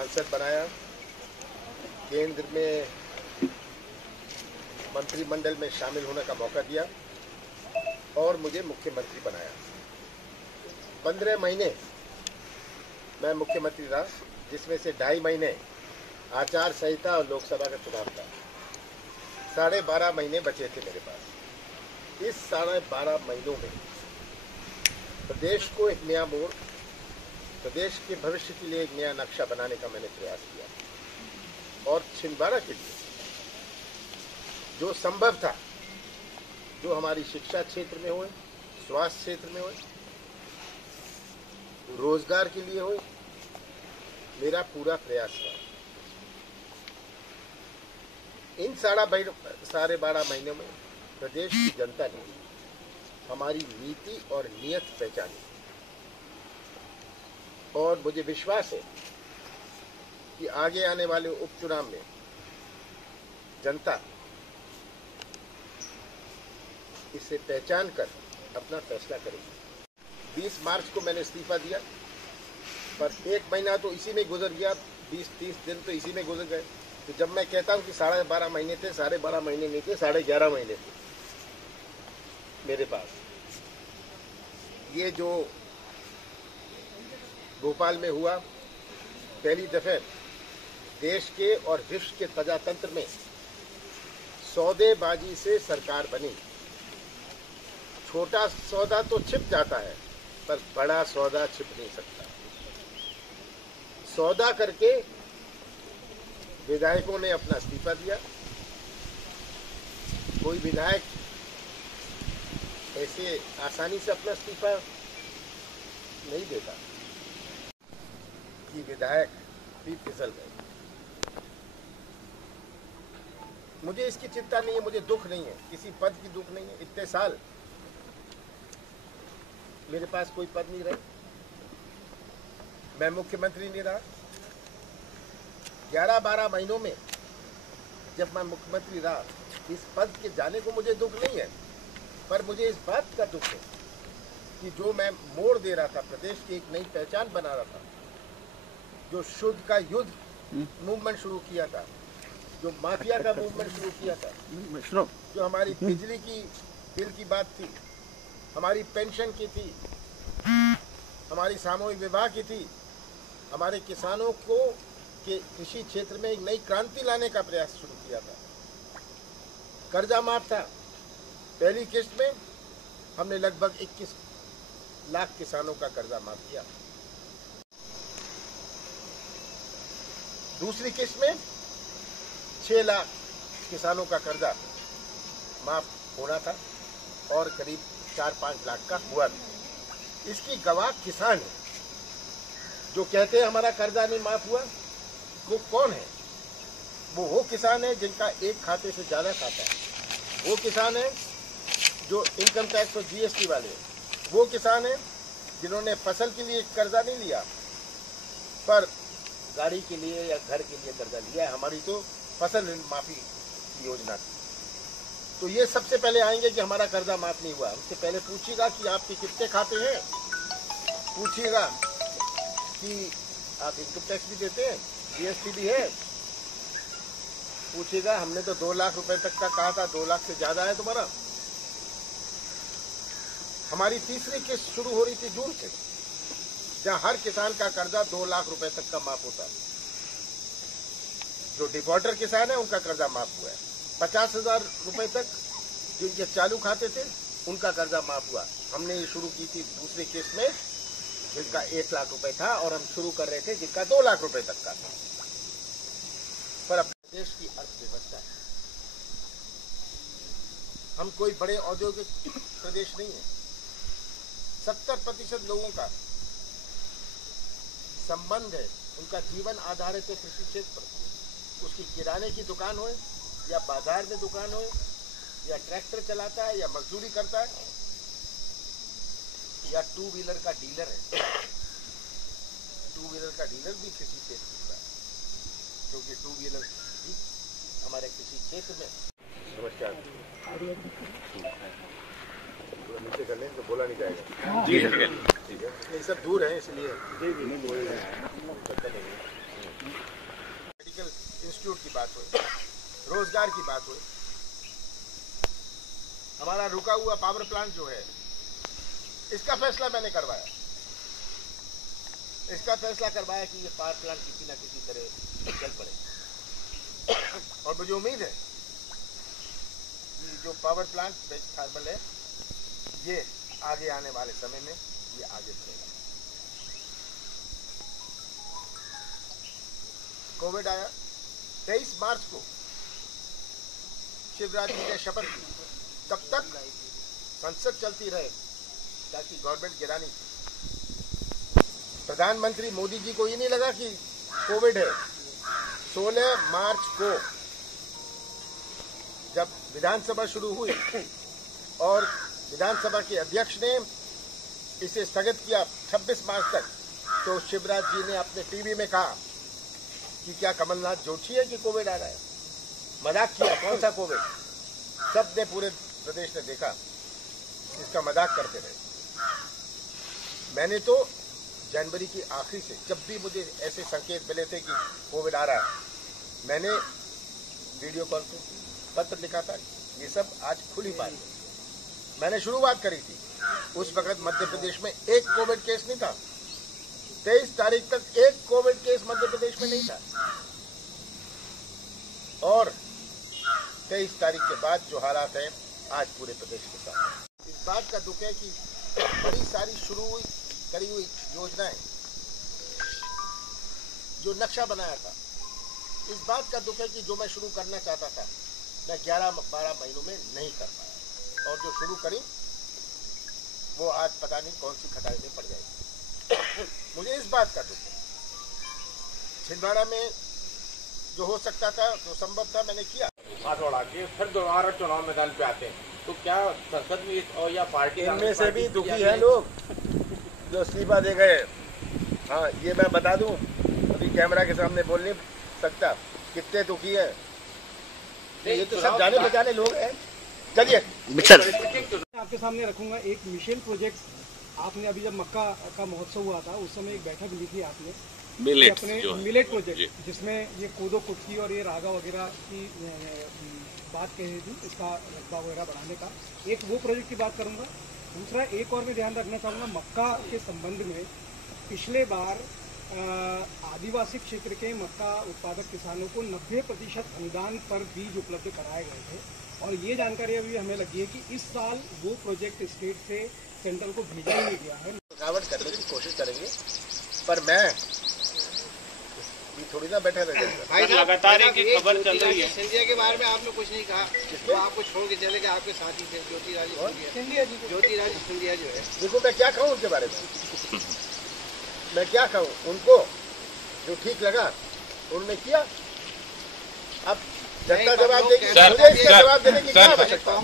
सांसद बनाया, केंद्र में मंत्रिमंडल में शामिल होने का मौका दिया और मुझे मुख्यमंत्री बनाया। 15 महीने मैं मुख्यमंत्री रहा, जिसमें से 2.5 महीने आचार संहिता और लोकसभा का चुनाव था। 12.5 महीने बचे थे मेरे पास। इस 12.5 महीनों में प्रदेश को एक नया मोड़, प्रदेश के भविष्य के लिए एक नया नक्शा बनाने का मैंने प्रयास किया और छिंदवाड़ा के लिए जो संभव था, जो हमारी शिक्षा क्षेत्र में हो, स्वास्थ्य क्षेत्र में हो, रोजगार के लिए हो, मेरा पूरा प्रयास था। इन 12.5 महीनों में प्रदेश की जनता ने हमारी नीति और नियत पहचानी और मुझे विश्वास है कि आगे आने वाले उपचुनाव में जनता इसे पहचान कर अपना फैसला करेगी। 20 मार्च को मैंने इस्तीफा दिया, पर 1 महीना तो इसी में गुजर गया, 20-30 दिन तो इसी में गुजर गए। तो जब मैं कहता हूं कि 12.5 महीने थे, 12.5 महीने नहीं थे, 11.5 महीने थे मेरे पास। ये जो भोपाल में हुआ, पहली दफे देश के और विश्व के प्रजातंत्र में सौदेबाजी से सरकार बनी। छोटा सौदा तो छिप जाता है, पर बड़ा सौदा छिप नहीं सकता। सौदा करके विधायकों ने अपना इस्तीफा दिया। कोई विधायक ऐसे आसानी से अपना इस्तीफा नहीं देता कि विधायक भी फिसल गए। मुझे इसकी चिंता नहीं है, मुझे दुख नहीं है, किसी पद की दुख नहीं है। इतने साल मेरे पास कोई पद नहीं रहे, मैं मुख्यमंत्री नहीं रहा। 11-12 महीनों में जब मैं मुख्यमंत्री रहा, इस पद के जाने को मुझे दुख नहीं है, पर मुझे इस बात का दुख है कि जो मैं मोड़ दे रहा था, प्रदेश की एक नई पहचान बना रहा था, जो शुद्ध का युद्ध मूवमेंट शुरू किया था, जो माफिया का मूवमेंट शुरू किया था, जो हमारी बिजली की बिल की बात थी, हमारी पेंशन की थी, हमारी सामूहिक विवाह की थी, हमारे किसानों को के कृषि क्षेत्र में एक नई क्रांति लाने का प्रयास शुरू किया था। कर्जा माफ था। पहली किस्त में हमने लगभग 21 लाख किसानों का कर्जा माफ किया। दूसरी किस्त में 6 लाख किसानों का कर्जा माफ होना था और करीब 4-5 लाख का हुआ भी। इसकी गवाह किसान है। जो कहते हैं हमारा कर्जा नहीं माफ हुआ, वो कौन है? वो किसान है जिनका एक खाते से ज्यादा खाता है। वो किसान है जो इनकम टैक्स और जीएसटी वाले हैं। वो किसान है जिन्होंने फसल के लिए कर्जा नहीं लिया, पर गाड़ी के लिए या घर के लिए कर्जा लिया है। हमारी तो फसल ऋण माफी की योजना थी। तो ये सबसे पहले आएंगे कि हमारा कर्जा माफ नहीं हुआ। उससे पहले पूछिएगा कि आपके कितने खाते हैं, पूछिएगा कि आप इनकम टैक्स भी देते हैं, जीएसटी भी है। पूछिएगा, हमने तो 2 लाख रुपए तक का कहा था, 2 लाख से ज्यादा है तुम्हारा। हमारी तीसरी किस्त शुरू हो रही थी जून से, जहां हर किसान का कर्जा 2 लाख रुपए तक का माफ होता है। जो डिफॉल्टर किसान है उनका कर्जा माफ हुआ है। 50,000 रुपए तक जिनके चालू खाते थे उनका कर्जा माफ हुआ। हमने ये शुरू की थी दूसरी किस्त में, जिनका 1 लाख रुपए था, और हम शुरू कर रहे थे जिनका 2 लाख रुपए तक का था। पर अपने देश की अर्थव्यवस्था है, हम कोई बड़े औद्योगिक प्रदेश नहीं है। 70% लोगों का संबंध है, उनका जीवन आधारित है कृषि क्षेत्र पर। उसकी किराने की दुकान हो या बाजार में दुकान हो, या ट्रैक्टर चलाता है या मजदूरी करता है, या 2 व्हीलर का डीलर है। 2 व्हीलर का डीलर भी कृषि क्षेत्र का है, क्योंकि 2 व्हीलर भी हमारे कृषि क्षेत्र में। नमस्कार। नीचे कर लें तो बोला नहीं जाएगा। जी ठीक है, ये सब दूर है इसलिए। जी मेडिकल इंस्टीट्यूट की बात हो, रोजगार की बात हो, हमारा रुका हुआ पावर प्लांट जो है, इसका फैसला मैंने करवाया। इसका फैसला करवाया कि ये पावर प्लांट किसी ना किसी तरह चल पड़े। और मुझे उम्मीद है कि जो पावर प्लांट वेस्ट थर्मल है, ये आगे आने वाले समय में ये आगे बढ़ेगा। कोविड आया 23 मार्च को, शिवराज जी ने शपथ ली, तब तक संसद चलती रहे ताकि गवर्नमेंट गिरानी थी। प्रधानमंत्री मोदी जी को ये नहीं लगा कि कोविड है। 16 मार्च को जब विधानसभा शुरू हुई और विधानसभा के अध्यक्ष ने इसे स्थगित किया 26 मार्च तक, तो शिवराज जी ने अपने टीवी में कहा कि क्या कमलनाथ जोशी है कि कोविड आ रहा है। मजाक किया, कौन सा कोविड। सबने, पूरे प्रदेश ने देखा, इसका मजाक करते रहे। मैंने तो जनवरी की आखिरी से, जब भी मुझे ऐसे संकेत मिले थे कि कोविड आ रहा है, मैंने वीडियो कॉन्फ्रेंस, पत्र लिखा था। ये सब आज खुली बात है। मैंने शुरुआत करी थी, उस वक्त मध्य प्रदेश में एक कोविड केस नहीं था। 23 तारीख तक एक कोविड केस मध्य प्रदेश में नहीं था। और 23 तारीख के बाद जो हालात हैं आज पूरे प्रदेश के साथ, इस बात का दुख है कि बड़ी सारी शुरू हुई करी हुई योजनाएं, जो नक्शा बनाया था, इस बात का दुख है कि जो मैं शुरू करना चाहता था, मैं 11-12 महीनों में नहीं कर पाया। और जो शुरू करी वो आज पता नहीं कौन सी खटाई में पड़ जाएगी। मुझे इस बात का दुख है। छिंदवाड़ा में जो हो सकता था, जो संभव था, मैंने किया। हाथोड़ा के फिर दोबारा चुनाव मैदान पे आते हैं, तो क्या संसद में और या पार्टी, इनमें से भी दुखी हैं लोग जो इस्तीफा दे गए। हाँ, ये मैं बता दूं, अभी कैमरा के सामने बोल नहीं सकता कितने दुखी है। ये तो सब जाने पहचाने लोग हैं। चलिए, आपके सामने रखूंगा एक मिशन प्रोजेक्ट। आपने अभी जब मक्का का महोत्सव हुआ था, उस समय एक बैठक ली थी आपने अपने मिलेट प्रोजेक्ट, जिसमें ये कोदो कुटकी और ये रागा वगैरह की बात कही थी, इसका रकबा वगैरह बढ़ाने का। एक वो प्रोजेक्ट की बात करूंगा। दूसरा, एक और मैं ध्यान रखना चाहूँगा मक्का के संबंध में। पिछले बार आदिवासी क्षेत्र के मक्का उत्पादक किसानों को 90% अनुदान पर बीज उपलब्ध कराए गए थे, और ये जानकारी अभी हमें लगी है कि इस साल वो प्रोजेक्ट स्टेट से सेंट्रल को भेजा ही नहीं गया है। रुकावट करने की कोशिश करेंगे, पर मैं थोड़ी ना बैठा रहेगा। लगातार एक खबर चल रही है सिंधिया के बारे में, आपने कुछ नहीं कहा। वो आपको छोड़ के चले गए, आपके साथी थे ज्योतिराज सिंधिया जो है। देखो, मैं क्या कहूँ उनके बारे में, मैं क्या कहूँ। उनको जो ठीक लगा उन्होंने किया। अब जनता जवाब देगी, मुझे इसका जवाब देने की क्या आवश्यकता है।